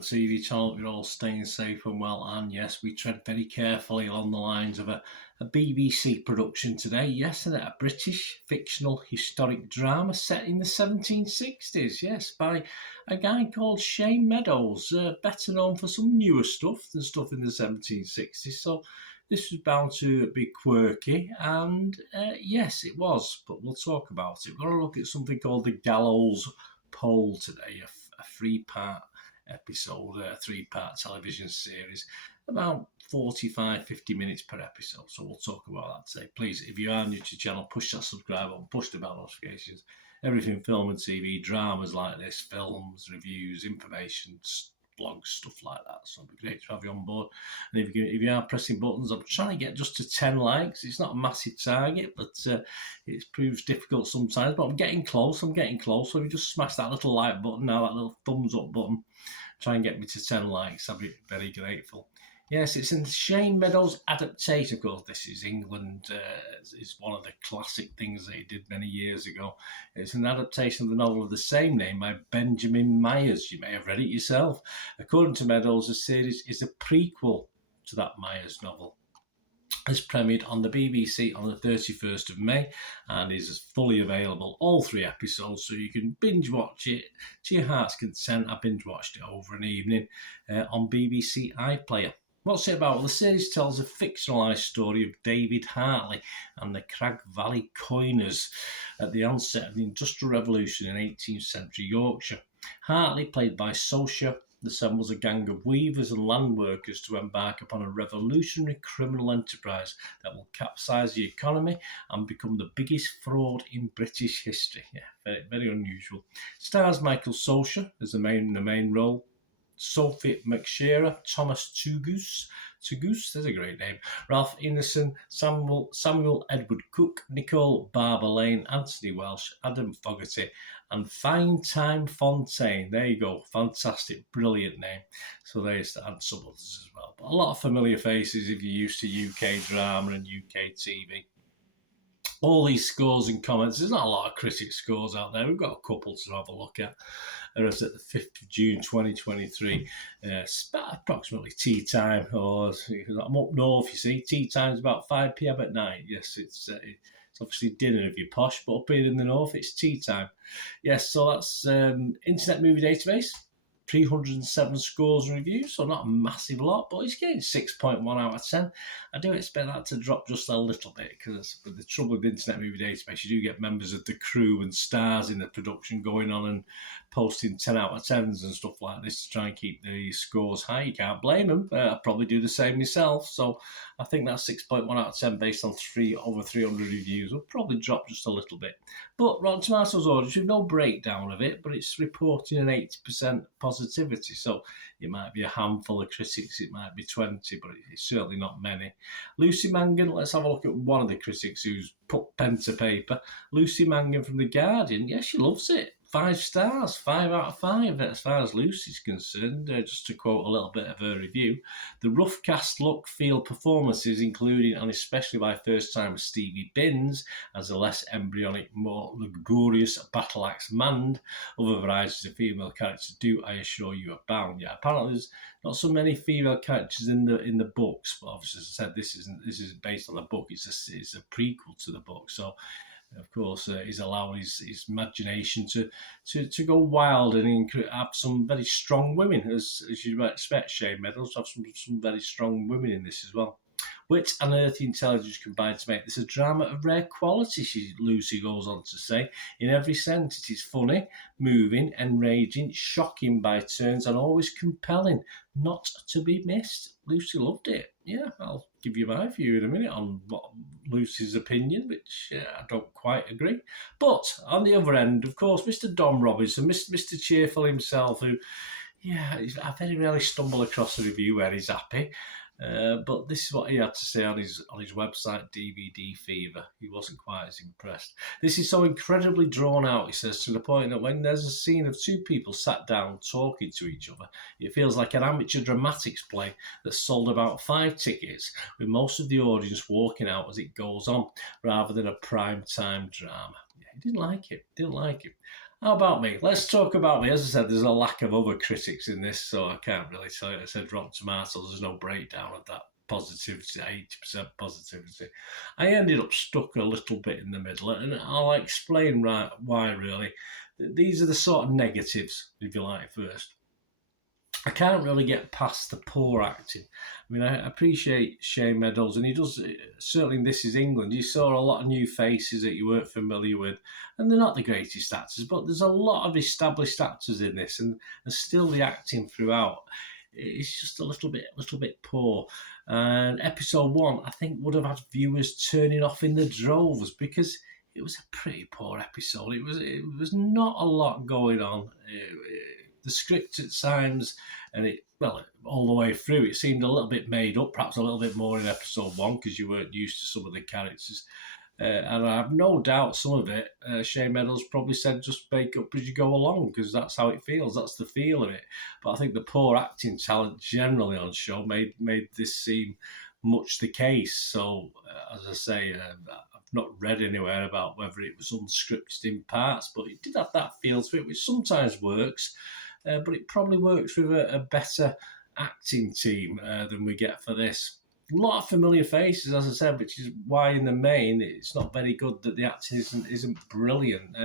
TV channel. We're all staying safe and well, and yes, we tread very carefully along the lines of a BBC production today. Yes, and a British fictional historic drama set in the 1760s. Yes, by a guy called Shane Meadows, better known for some newer stuff than stuff in the 1760s. So this was bound to be quirky, and yes, it was. But we'll talk about it. We're going to look at something called the Gallows poll today, a three-part episode, a three-part television series, about 45-50 minutes per episode. So we'll talk about that today. Please, if you are new to the channel, push that subscribe button, push the bell notifications. Everything film and TV, dramas like this, films, reviews, information, blogs, stuff like that. So it'd be great to have you on board. And if you are pressing buttons, I'm trying to get just to 10 likes. It's not a massive target, but it proves difficult sometimes. But I'm getting close. So if you just smash that little like button now, that little thumbs up button, try and get me to 10 likes. I'd be very grateful. Yes, it's in Shane Meadows' adaptation. Of course, this is England. It's one of the classic things that he did many years ago. It's an adaptation of the novel of the same name by Benjamin Myers. You may have read it yourself. According to Meadows, the series is a prequel to that Myers novel. It's premiered on the BBC on the 31st of May and is fully available, all 3 episodes, so you can binge watch it to your heart's content. I binge watched it over an evening on BBC iPlayer. What's it about? Well, the series tells a fictionalised story of David Hartley and the Crag Valley coiners at the onset of the Industrial Revolution in 18th century Yorkshire. Hartley, played by Socia, assembles a gang of weavers and land workers to embark upon a revolutionary criminal enterprise that will capsize the economy and become the biggest fraud in British history. Yeah, very, very unusual. Stars Michael Socia as the main role. Sophie McShearer, Thomas Tougoose, there's a great name, Ralph Ineson, Samuel Edward Cook, Nicole Barber Lane, Anthony Welsh, Adam Fogarty, and Fine Time Fontaine. There you go, fantastic, brilliant name. So there's that, and some others as well. But a lot of familiar faces if you're used to UK drama and UK TV. All these scores and comments, there's not a lot of critic scores out there. We've got a couple to have a look at. It's at the 5th of June 2023, approximately tea time, or I'm up north, you see. Tea time's about 5 p.m. at night. Yes, it's obviously dinner if you're posh, but up here in the north, it's tea time. Yes, so that's Internet Movie Database. 307 scores and reviews, so not a massive lot, but it's getting 6.1 out of 10. I do expect that to drop just a little bit, because with the trouble with Internet Movie Database, you do get members of the crew and stars in the production going on and posting 10 out of 10s and stuff like this to try and keep the scores high. You can't blame them. I'd probably do the same myself, so I think that 6.1 out of 10 based on over 300 reviews will probably drop just a little bit. But Rotten Tomatoes audience, with no breakdown of it, but it's reporting an 80% positivity, so it might be a handful of critics, it might be 20, but it's certainly not many. Lucy Mangan, let's have a look at one of the critics who's put pen to paper. Lucy Mangan from The Guardian, yeah, she loves it. 5 stars, 5 out of 5 as far as Lucy's concerned. Just to quote a little bit of her review, the rough cast look, feel performances, including and especially by first-timer Stevie Binns as a less embryonic, more lugubrious battle axe Mand. Other varieties of female characters do, I assure you, abound. Yeah, apparently there's not so many female characters in the books, but obviously, as I said, this isn't based on the book. It's a prequel to the book, so. Of course, he's allowing his imagination to go wild and have some very strong women, as you might expect. Shane Meadows to have some very strong women in this as well. Wit and earthy intelligence combined to make this a drama of rare quality, Lucy goes on to say. In every sense, it is funny, moving, enraging, shocking by turns, and always compelling, not to be missed. Lucy loved it. Yeah, I'll give you my view in a minute on what Lucy's opinion, which I don't quite agree. But on the other end, of course, Mr. Dom Robinson, Mr. Cheerful himself, who, yeah, I very rarely stumble across a review where he's happy. But this is what he had to say on his website, DVD Fever. He wasn't quite as impressed. This is so incredibly drawn out, he says, to the point that when there's a scene of 2 people sat down talking to each other, it feels like an amateur dramatics play that sold about 5 tickets, with most of the audience walking out as it goes on, rather than a prime time drama. Yeah, he didn't like it. How about me? Let's talk about me. As I said, there's a lack of other critics in this, so I can't really tell you. I said Rotten Tomatoes, there's no breakdown of that positivity, 80% positivity. I ended up stuck a little bit in the middle, and I'll explain why, really. These are the sort of negatives, if you like, first. I can't really get past the poor acting. I mean, I appreciate Shane Meadows, and he does, certainly in This Is England, you saw a lot of new faces that you weren't familiar with, and they're not the greatest actors, but there's a lot of established actors in this, and still the acting throughout is just a little bit poor. And episode one, I think, would have had viewers turning off in the droves because it was a pretty poor episode. It was not a lot going on. The script at times, and all the way through, it seemed a little bit made up, perhaps a little bit more in episode one because you weren't used to some of the characters. And I have no doubt some of it, Shane Meadows probably said just make up as you go along because that's how it feels, that's the feel of it. But I think the poor acting talent generally on show made this seem much the case. So, as I say, I've not read anywhere about whether it was unscripted in parts, but it did have that feel to it, which sometimes works. But it probably works with a better acting team than we get for this. A lot of familiar faces, as I said, which is why in the main it's not very good that the acting isn't brilliant.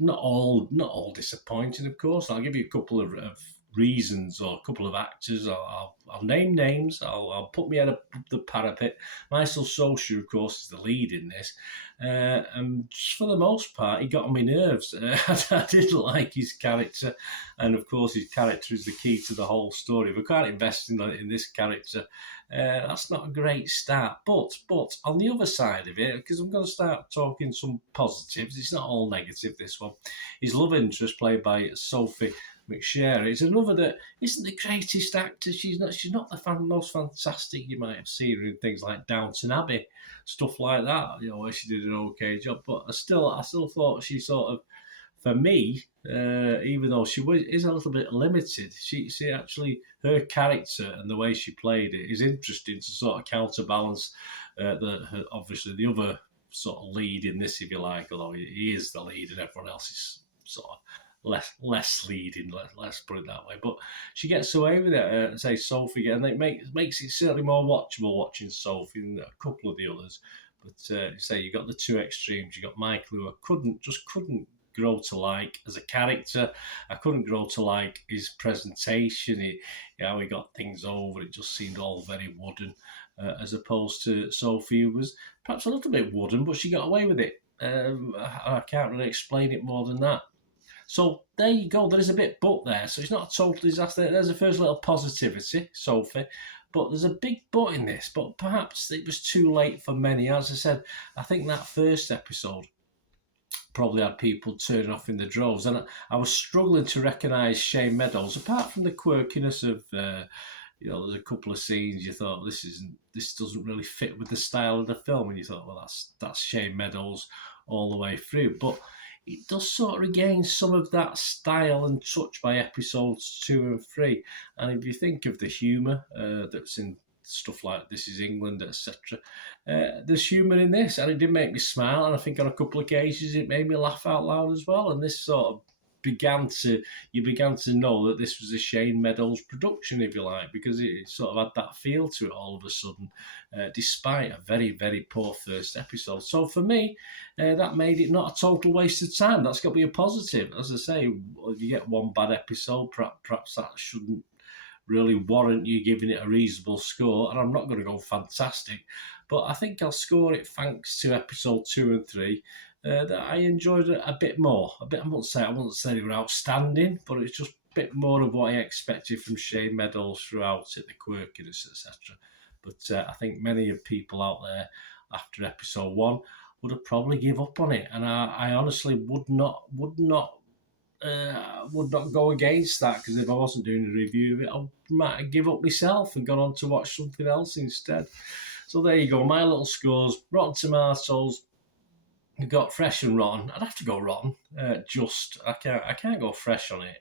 Not all disappointing, of course. I'll give you a couple of reasons or a couple of actors. I'll name names. I'll put me at the parapet. Michael Socha, of course, is the lead in this. And just for the most part, he got on my nerves. I didn't like his character. And of course, his character is the key to the whole story. If we can't invest in this character, that's not a great start. But on the other side of it, because I'm going to start talking some positives, it's not all negative, this one. His love interest, played by Sophie McSherry, is another that isn't the greatest actor. She's not the most fantastic. You might have seen her in things like Downton Abbey, stuff like that. Where she did an okay job. But I still thought she sort of, for me, even though is a little bit limited, she actually, her character and the way she played it is interesting to sort of counterbalance obviously the other sort of lead in this, if you like, although he is the lead and everyone else is sort of less leading, let's put it that way. But she gets away with it, say Sophie, and it makes it certainly more watchable watching Sophie than a couple of the others. But say you got the two extremes. You got Michael, who I couldn't grow to like as a character. I couldn't grow to like his presentation. How he got things over. It just seemed all very wooden, as opposed to Sophie, who was perhaps a little bit wooden, but she got away with it. I can't really explain it more than that. So there you go. There is a bit but there. So it's not a total disaster. There's the first little positivity, Sophie. But there's a big but in this. But perhaps it was too late for many. As I said, I think that first episode probably had people turning off in the droves. And I was struggling to recognise Shane Meadows, apart from the quirkiness of, there's a couple of scenes you thought this doesn't really fit with the style of the film, and you thought, well, that's Shane Meadows all the way through. But it does sort of regain some of that style and touch by episodes 2 and 3. And if you think of the humour that's in stuff like This Is England, etc., there's humour in this, and it did make me smile. And I think on a couple of occasions it made me laugh out loud as well. And this sort of began to know that this was a Shane Meadows production, if you like, because it sort of had that feel to it all of a sudden, despite a very, very poor first episode. So for me, that made it not a total waste of time. That's got to be a positive. As I say, if you get one bad episode, perhaps that shouldn't really warrant you giving it a reasonable score. And I'm not going to go fantastic, but I think I'll score it thanks to episode 2 and 3. That I enjoyed it a bit more. I wouldn't say they were outstanding, but it's just a bit more of what I expected from Shane Meadows throughout it, the quirkiness, etc. But I think many of people out there after episode 1 would have probably give up on it, and I honestly would not go against that, because if I wasn't doing a review of it, I might have give up myself and gone on to watch something else instead. So there you go, my little scores. Rotten Tomatoes, you got fresh and rotten. I'd have to go rotten. I can't go fresh on it.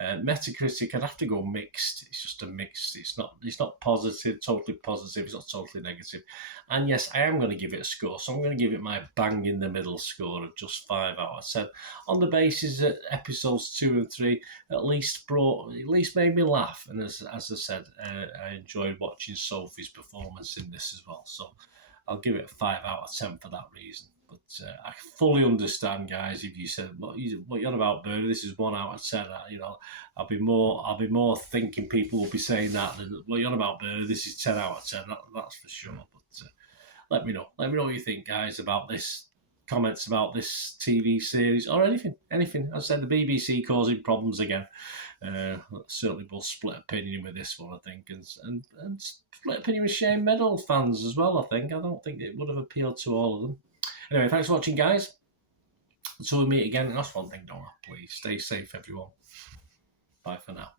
Metacritic, I'd have to go mixed. It's just a mixed. It's not positive, totally positive. It's not totally negative. And yes, I am going to give it a score. So I'm going to give it my bang in the middle score of just 5 out of 10, on the basis that episodes 2 and 3 at least made me laugh. And as I said, I enjoyed watching Sophie's performance in this as well. So I'll give it a 5 out of 10 for that reason. But I fully understand, guys, if you said, what you're on about, Bernie, this is 1 out of 10. I'll be more thinking people will be saying that than, what you're on about, Bernie, this is 10 out of 10. That's for sure. But let me know what you think, guys, about this. Comments about this TV series or anything. I said the BBC causing problems again. Certainly will split opinion with this one, I think, and split opinion with Shane Meadows fans as well. I don't think it would have appealed to all of them. Anyway, thanks for watching, guys. Until we meet again, and that's one thing, don't I? Please stay safe, everyone. Bye for now.